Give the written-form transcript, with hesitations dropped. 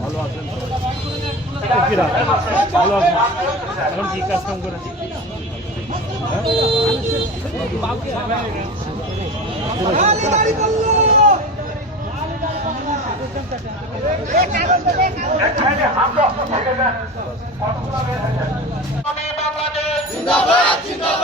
ভালো আছেন? ভালো আছেন? এখন কি কাজ কাম করে? জিন্দাবাদ জিন্দাবাদ